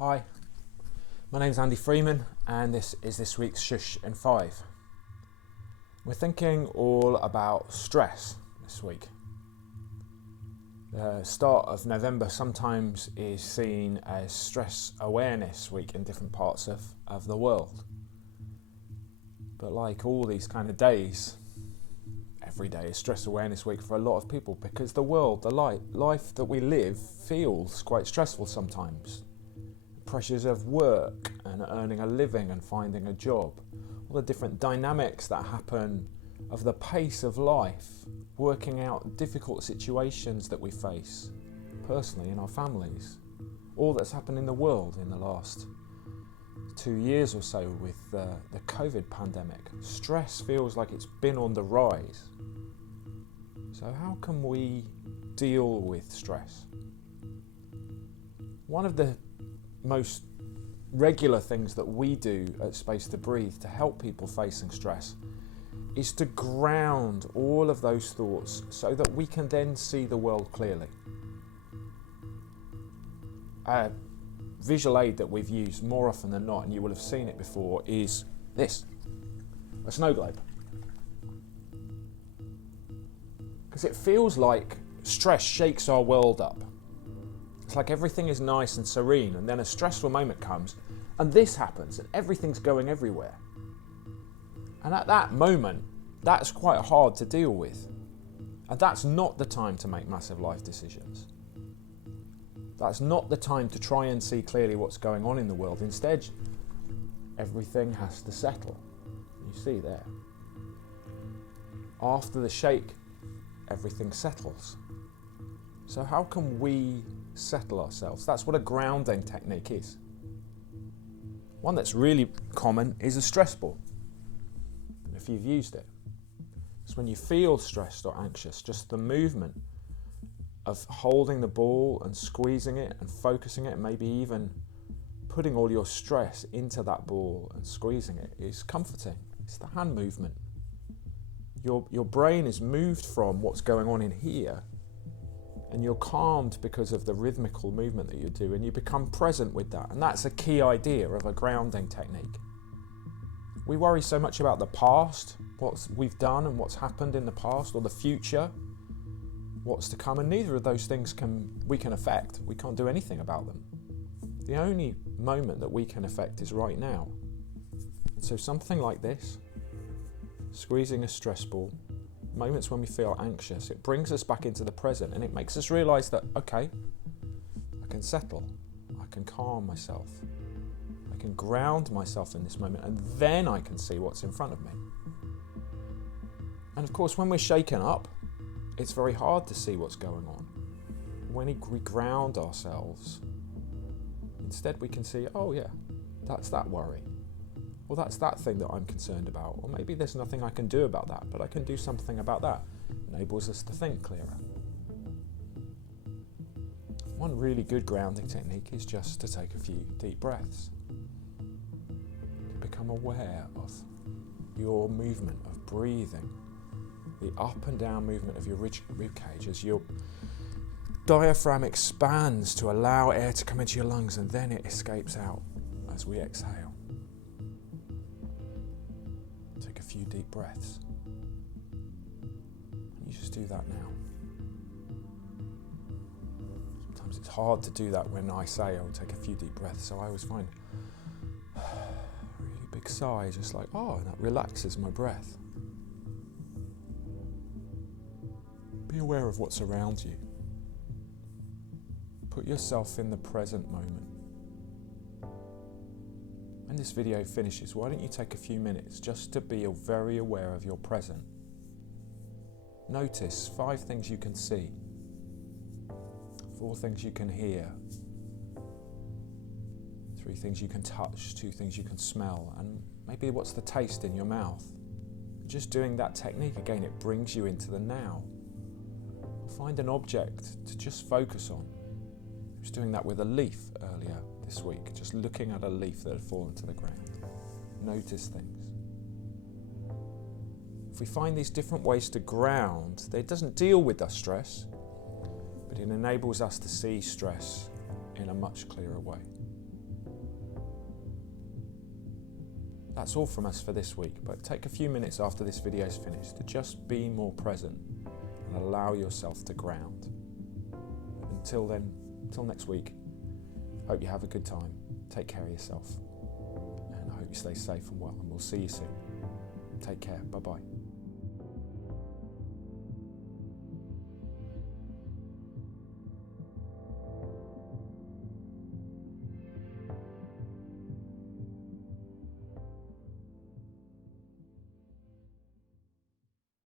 Hi, my name's Andy Freeman and this is this week's Shhh in 5. We're thinking all about stress this week. The start of November sometimes is seen as Stress Awareness Week in different parts of the world. But like all these kind of days, every day is Stress Awareness Week for a lot of people because the world, the life that we live feels quite stressful sometimes. Pressures of work and earning a living and finding a job, all the different dynamics that happen of the pace of life, working out difficult situations that we face personally in our families, all that's happened in the world in the last 2 years or so with the COVID pandemic. Stress feels like it's been on the rise. So how can we deal with stress? One of the most regular things that we do at Space to Breathe to help people facing stress is to ground all of those thoughts so that we can then see the world clearly. A visual aid that we've used more often than not, and you will have seen it before, is this, a snow globe. Because it feels like stress shakes our world up. It's like everything is nice and serene, and then a stressful moment comes, and this happens, and everything's going everywhere. And at that moment, that's quite hard to deal with. And that's not the time to make massive life decisions. That's not the time to try and see clearly what's going on in the world. Instead, everything has to settle. You see there. After the shake, everything settles. So how can we settle ourselves? That's what a grounding technique is. One that's really common is a stress ball. If you've used it, it's when you feel stressed or anxious, just the movement of holding the ball and squeezing it and focusing it, and maybe even putting all your stress into that ball and squeezing it is comforting. It's the hand movement. Your brain is moved from what's going on in here, and you're calmed because of the rhythmical movement that you do, and you become present with that. And that's a key idea of a grounding technique. We worry so much about the past, what we've done and what's happened in the past, or the future, what's to come, and neither of those things we can affect. We can't do anything about them. The only moment that we can affect is right now. And so something like this, squeezing a stress ball, moments when we feel anxious, it brings us back into the present, and it makes us realise that, okay, I can settle, I can calm myself, I can ground myself in this moment, and then I can see what's in front of me. And of course, when we're shaken up, it's very hard to see what's going on. When we ground ourselves, instead we can see, oh yeah, that's that worry. Well, that's that thing that I'm concerned about. Or maybe there's nothing I can do about that, but I can do something about that. Enables us to think clearer. One really good grounding technique is just to take a few deep breaths. To become aware of your movement of breathing, the up and down movement of your rib cage as your diaphragm expands to allow air to come into your lungs, and then it escapes out as we exhale. Take a few deep breaths. And you just do that now. Sometimes it's hard to do that when I say I'll take a few deep breaths, so I always find a really big sigh, just like, oh, that relaxes my breath. Be aware of what's around you. Put yourself in the present moment. When this video finishes, why don't you take a few minutes just to be very aware of your present. Notice 5 things you can see, 4 things you can hear, 3 things you can touch, 2 things you can smell, and maybe what's the taste in your mouth. Just doing that technique again, it brings you into the now. Find an object to just focus on. I was doing that with a leaf earlier this week, just looking at a leaf that had fallen to the ground. Notice things. If we find these different ways to ground, it doesn't deal with our stress, but it enables us to see stress in a much clearer way. That's all from us for this week, but take a few minutes after this video is finished to just be more present and allow yourself to ground. Until then, until next week, hope you have a good time. Take care of yourself, and I hope you stay safe and well, and we'll see you soon. Take care. Bye-bye.